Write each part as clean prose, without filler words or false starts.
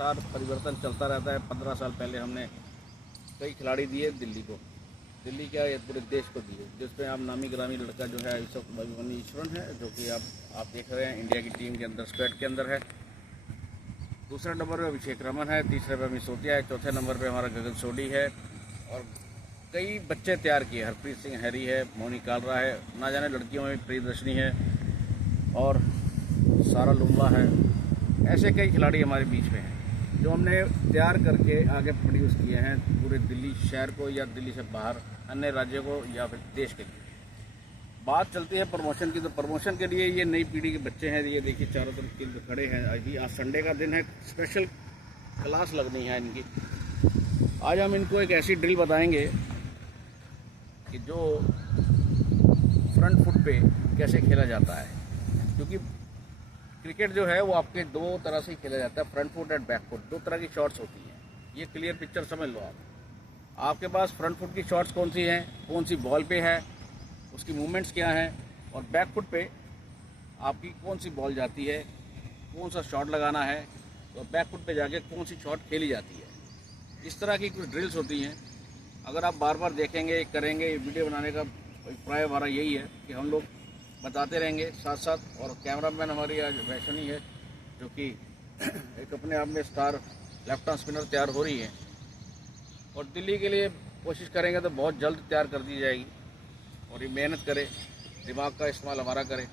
अनुसार परिवर्तन चलता रहता है। 15 साल पहले हमने कई खिलाड़ी दिए दिल्ली को, दिल्ली क्या ये पूरे देश को दिए, जिसमें आप नामी ग्रामी लड़का जो है अभिमन्यु ईश्वरन है, जो कि आप देख रहे हैं इंडिया की टीम के अंदर, स्क्वाड के अंदर है। दूसरे नंबर पे अभिषेक रमन है, तीसरे पे अमित सोतिया है, चौथे नंबर पे हमारा गगन सोडी है। और कई बच्चे तैयार किए, हरप्रीत सिंह हैरी है, मोनी कालरा है, ना जाने लड़कियों में प्रियदर्शनी है और सारा लुम्बा है। ऐसे कई खिलाड़ी हमारे बीच में हैं जो हमने तैयार करके आगे प्रोड्यूस किए हैं पूरे दिल्ली शहर को या दिल्ली से बाहर अन्य राज्यों को या फिर देश के लिए। बात चलती है प्रमोशन की, तो प्रमोशन के लिए ये नई पीढ़ी के बच्चे हैं, ये देखिए चारों तरफ खड़े हैं। अभी आज संडे का दिन है, स्पेशल क्लास लगनी है इनकी। आज हम इनको एक ऐसी ड्रिल बताएंगे कि जो फ्रंट फुट पे कैसे खेला जाता है, क्योंकि क्रिकेट जो है वो आपके दो तरह से खेला जाता है, front foot and back foot, दो तरह की शॉट्स होती हैं। ये क्लियर पिक्चर समझ लो आप। आपके पास फ्रंट फुट की शॉट्स कौन सी हैं, कौन सी बॉल पे है, उसकी मूवमेंट्स क्या हैं, और बैक फुट पे आपकी कौन सी बॉल जाती है, कौन सा शॉट लगाना है, तो बैक फुट पे जाके कौन सी शॉट खेली जाती है। इस तरह की कुछ ड्रिल्स होती हैं। अगर आप बार बार देखेंगे करेंगे, वीडियो बनाने का अभिप्राय हमारा यही है कि हम लोग बताते रहेंगे साथ साथ। और कैमरामैन हमारी आज वैष्णी है, जो कि एक अपने आप में स्टार लेफ्ट आर्म स्पिनर तैयार हो रही है, और दिल्ली के लिए कोशिश करेंगे तो बहुत जल्द तैयार कर दी जाएगी। और ये मेहनत करे, दिमाग का इस्तेमाल हमारा करे,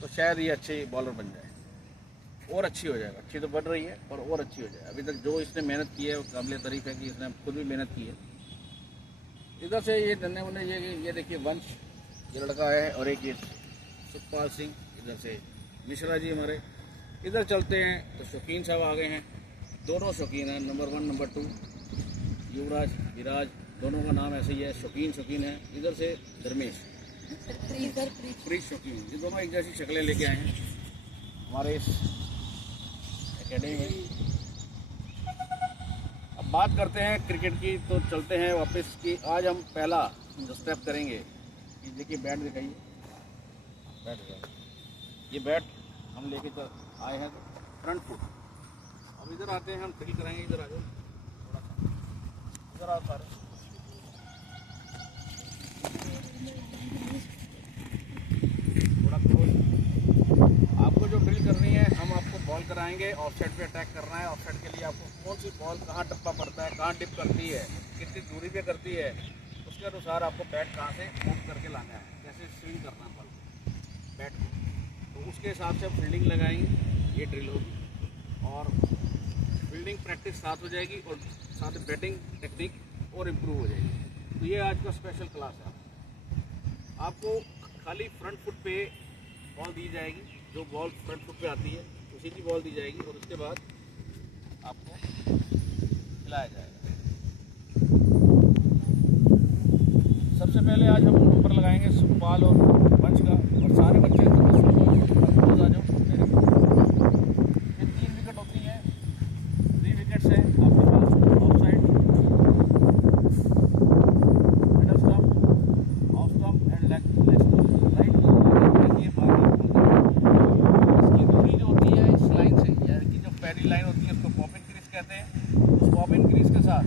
तो शायद ये अच्छी बॉलर बन जाए और अच्छी हो जाएगा। अच्छी तो बढ़ रही है पर और अच्छी हो जाए। अभी तक जो इसने मेहनत की है वो काबिल तारीफ है कि इसने खुद भी मेहनत की है। इधर से ये नन्हे मुन्ने ये देखिए वंश, ये लड़का है, और एक ये सुखपाल सिंह, इधर से मिश्रा जी हमारे। इधर चलते हैं तो शौकीन साहब आ गए हैं, दोनों शौकीन हैं, नंबर 1 नंबर 2 युवराज विराज, दोनों का नाम ऐसे ही है, शौकीन है। इधर से धर्मेश प्रीत शौकीन, ये दोनों एक जैसी शक्लें लेके आए हैं हमारे इस एकेडमी में। अब बात करते हैं क्रिकेट की, तो चलते हैं वापस की। आज हम पहला जो स्टेप करेंगे, देखिए बैट दिखाइए, ये बैट हम लेके आए हैं फ्रंट फुट। अब इधर आते हैं, हम ड्रिल कराएंगे। इधर आ जाओ, थोड़ा सा इधर आओ सारे। थोड़ा क्लोज। आपको जो ड्रिल करनी है, हम आपको बॉल कराएंगे, ऑफ साइड पे अटैक करना है। ऑफ साइड के लिए आपको कौन सी बॉल कहाँ टप्पा पड़ता है, कहाँ डिप करती है, कितनी दूरी पे करती है, उसके अनुसार आपको बैट कहाँ से मूव करके लाना है, कैसे स्विंग करना है बॉल बैट को, तो उसके हिसाब से फील्डिंग लगाएंगे। ये ड्रिल होगी और फील्डिंग प्रैक्टिस साथ हो जाएगी और साथ में बैटिंग टेक्निक और इम्प्रूव हो जाएगी। तो ये आज का स्पेशल क्लास है। आपको खाली फ्रंट फुट पे बॉल दी जाएगी, जो बॉल फ्रंट फुट पे आती है उसी की बॉल दी जाएगी, और उसके बाद आपको खिलाया जाएगा। सबसे पहले आज हम नंबर लगाएंगे सुखपाल और वंश का, और सारे बच्चे आ जाओ। ये 3 विकेट होती हैं, 3 विकेट्स है आपके पास, off side, middle stump, off stump and leg stump, right. ये इसकी दूरी जो होती है इस लाइन से, यानी कि जो पहली लाइन होती है उसको पॉप इन क्रीज कहते हैं। उस पॉप इन क्रीज के साथ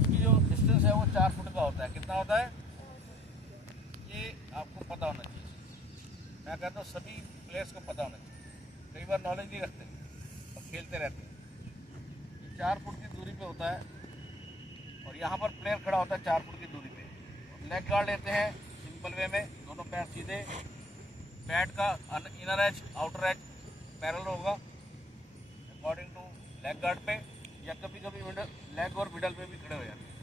इसकी जो डिस्टेंस है वो 4 फुट का होता है। कितना होता है ये आपको पता होना चाहिए। मैं कहता हूँ सभी प्लेयर्स को पता होना चाहिए, कई बार नॉलेज नहीं रखते और खेलते रहते हैं। ये 4 फुट की दूरी पे होता है, और यहाँ पर प्लेयर खड़ा होता है 4 फुट की दूरी पे। लेग गार्ड लेते हैं सिंपल वे में, दोनों पैर सीधे, बैट का inner as outer as parallel होगा अकॉर्डिंग टू लेग गार्ड पे, या कभी कभी लेग और मिडल पे भी खड़े हो जाते हैं।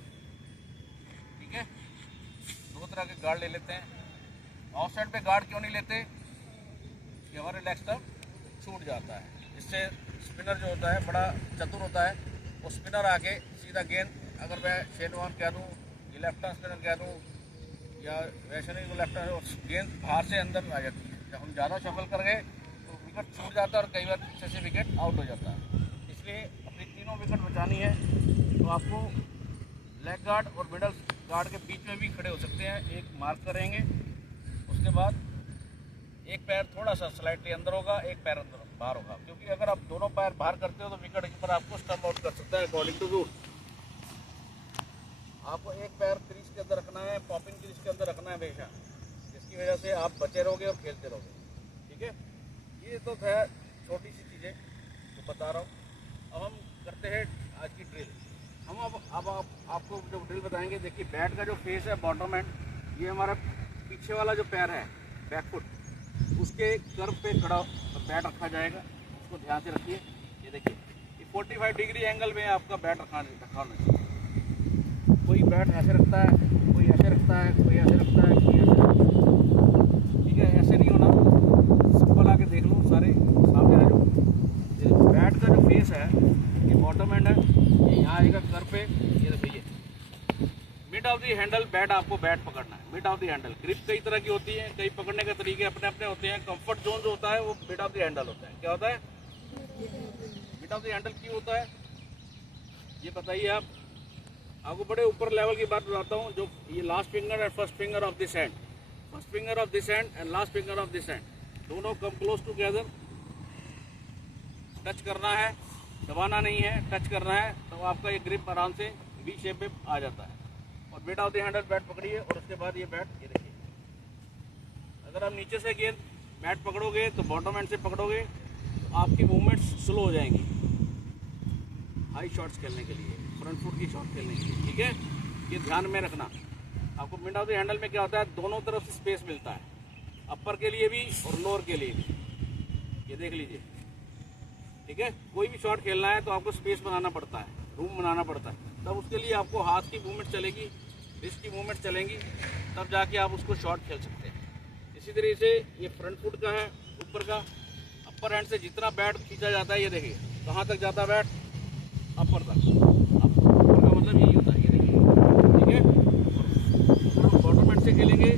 ठीक है, 2 तरह के गार्ड ले लेते हैं। ऑफ साइड पे गार्ड क्यों नहीं लेते कि हमारे लेग स्टंप छूट जाता है। इससे स्पिनर जो होता है बड़ा चतुर होता है, वो स्पिनर आके सीधा गेंद, अगर मैं शेन वॉर्न कह दूँ, ये लेफ्ट आर्म स्पिनर कह दूँ, या वैसे नहीं तो लेफ्ट आर्म, गेंद बाहर से अंदर आ जाती है। जब हम ज़्यादा शफल कर गए तो विकेट छूट जाता है और कई बार पीछे से विकेट आउट हो जाता है। इसलिए अपनी तीनों विकेट बचानी है तो आपको लेग गार्ड और मिडल गार्ड के बीच में भी खड़े हो सकते हैं। एक मार्क करेंगे, उसके बाद एक पैर थोड़ा सा स्लाइटली अंदर होगा, एक पैर अंदर बाहर होगा, क्योंकि अगर आप दोनों पैर बाहर करते हो तो विकेट कीपर आपको स्टंप आउट कर सकता है अकॉर्डिंग टू रूल। आपको एक पैर क्रीज के अंदर रखना है, पॉपिंग क्रीज के अंदर रखना है हमेशा, जिसकी वजह से आप बचे रहोगे और खेलते रहोगे। ठीक है, ये तो है छोटी सी चीज़ें तो बता रहा हूँ। अब हम करते हैं आज की ड्रिल। हम अब आपको जो ड्रिल बताएंगे, देखिए बैट का जो फेस है बॉटम एंड, ये हमारा पीछे वाला जो पैर है बैक फुट, उसके कर्व पे खड़ा बैट रखा जाएगा। उसको ध्यान से रखिए। ये देखिए ये 45 डिग्री एंगल में आपका बैट रखा होना चाहिए। कोई बैट ऐसे रखता है, कोई ऐसे रखता है, कोई ऐसे रखता है, कोई ऐसे रखता है। ठीक है, ऐसे नहीं होना। सिंपल आके देख लो, सारे सामने आ जाओ। बैट का जो फेस है, ये बॉटम एंड है, ये यहाँ आएगा कर्व पे। ये देखिए mid of the handle bat, आपको बैट पकड़ना है mid of the handle. Grip कई तरह की होती है, कई पकड़ने के तरीके अपने अपने होते हैं। कंफर्ट जोन जो होता है वो मिड ऑफ दी हैंडल होता है। क्या होता है मिड ऑफ दी हैंडल? क्यों होता है ये बताइए आप। आपको बड़े ऊपर लेवल की बात बताता हूँ। जो ये last finger and first finger of this hand, first finger of this hand and last finger of this hand, दोनों कम क्लोज टुगेदर। टच करना है, दबाना नहीं है, टच करना है, तो आपका ये ग्रिप आराम से वी शेप में आ जाता है। और mid of the handle bat पकड़िए और उसके बाद ये बैट, ये देखिए अगर आप नीचे से गेंद बैट पकड़ोगे तो बॉटम एंड से पकड़ोगे तो आपकी मूवमेंट्स स्लो हो जाएंगी हाई शॉट्स खेलने के लिए, फ्रंट फुट की शॉट खेलने के लिए। ठीक है, ये ध्यान में रखना। आपको मिड ऑफ द हैंडल में क्या होता है, दोनों तरफ से स्पेस मिलता है, अपर के लिए भी और लोअर के लिए भी। ये देख लीजिए। ठीक है, कोई भी शॉट खेलना है तो आपको स्पेस बनाना पड़ता है, रूम बनाना पड़ता है। तब उसके लिए आपको हाथ की मूवमेंट चलेगी, रिस्ट की मूवमेंट चलेंगी, तब जाके आप उसको शॉट खेल सकते हैं। इसी तरीके से ये फ्रंट फुट का है, ऊपर का अपर हैंड से जितना बैट खींचा जाता है, ये देखिए कहाँ तक जाता है बैट, अपर तक। अपर का मतलब यही होता है, ये देखिए। ठीक है, अगर हम बॉटम हैंड से खेलेंगे